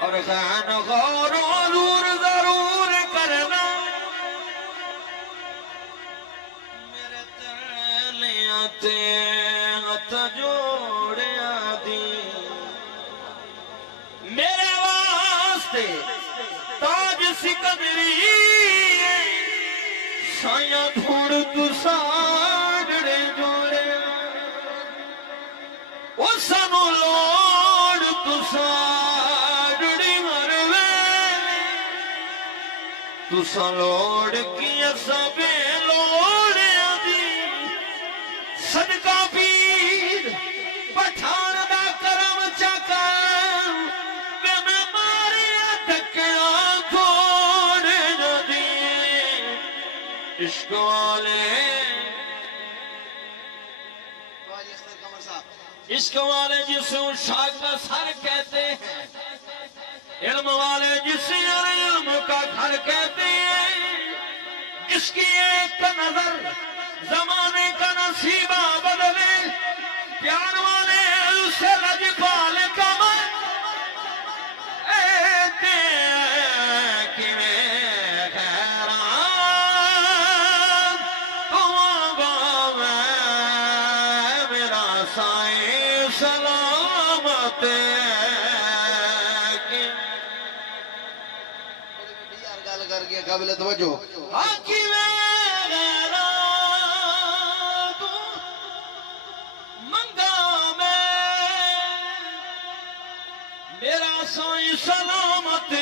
اور خان غور و حضور ضرور کرنا میرے تلیاں تے ہاتھ جوڑیا دی میرے واسطے تاج سکندری سایاں دھوڑ تو ساڑھے جوڑے او سانو لوڑ تو ساڑھڑی مروے تو سالوڑ کیا سبے لوڑے دی صدقہ پیر پٹھان دا کرم چکر بے میں ماریا دکیا تھوڑے دی عشق والے عشق والے جسے شاک کا سر کہتے ہیں علم والے جسے علم کا گھر کہتے ہیں جس کی ایک نظر زمانے کا نصیبہ بدلے پیار والے اسے لجپال کمر ایتے کہ میں خیران تو آبا میں میرا سائیں سلامت کر گیا قابل توجہ آکی میں غیرات منگا میں میرا سائیں سلامت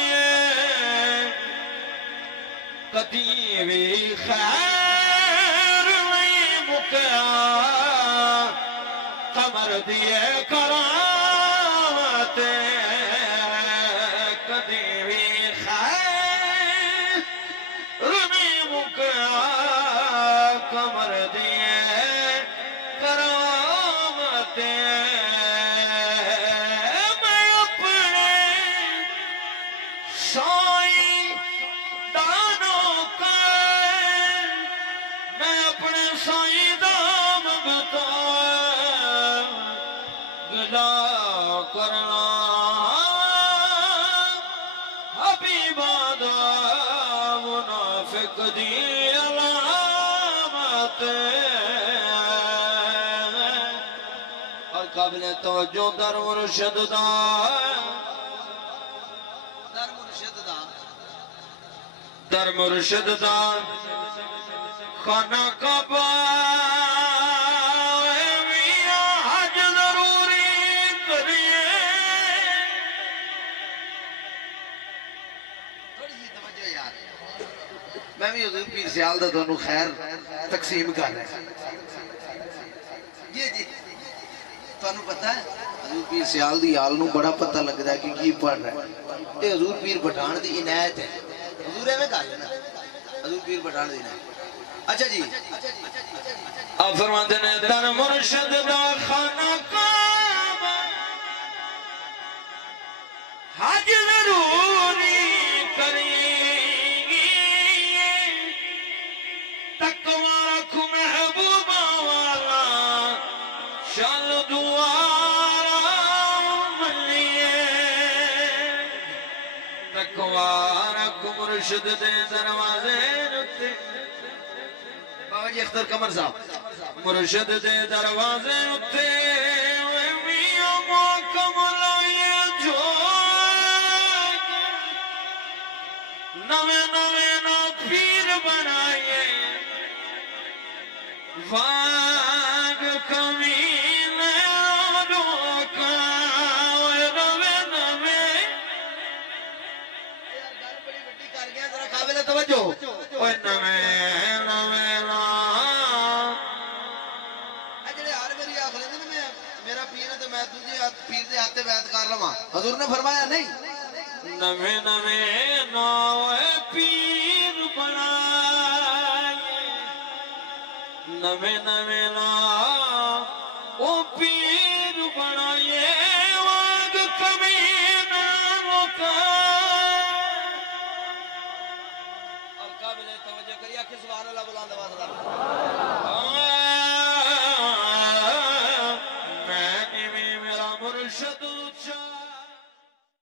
کدی بھی خیر نہیں مکیا قمر دیے کرامت کدی بھی کمر دیے کرامت میں اپنے سائیں دانوں کا میں اپنے سائیں دام بتا گلا کرنا حبیبہ دا منافق دی اور قابل توجہ در مرشد دا در مرشد دا خانہ کعبہ میاں حج ضروری کریے میں بھی حضور پیر سیال دا دونوں خیر تقسیم کر رہے ہیں جی تو انہوں پتہ ہے حضور پیر سیال دی آل نوں بڑا پتہ لگ دا ہے کہ کی پڑھ رہا ہے یہ حضور پیر پٹھان دی عنایت ہے حضور ہے میں کہا لینا حضور پیر پٹھان دی عنایت اچھا جی آپ فرماتے ہیں در مرشد دا خانہ کعبہ حج ضروری کری مرشد دے دروازے نتے بابا جی اختر قمر صاحب مرشد دے دروازے نتے میاں محکم لائے جو نوے نوے نا پیر بنائے واگ کمینے روکا توجہ اوہ نوے اجلے ہر میری آخر دے میرا پیر ہے تو میں تجھے پیر دے ہاتھے بیعت کر لواں حضور نے فرمایا نہیں نوے پیر بنائے نوے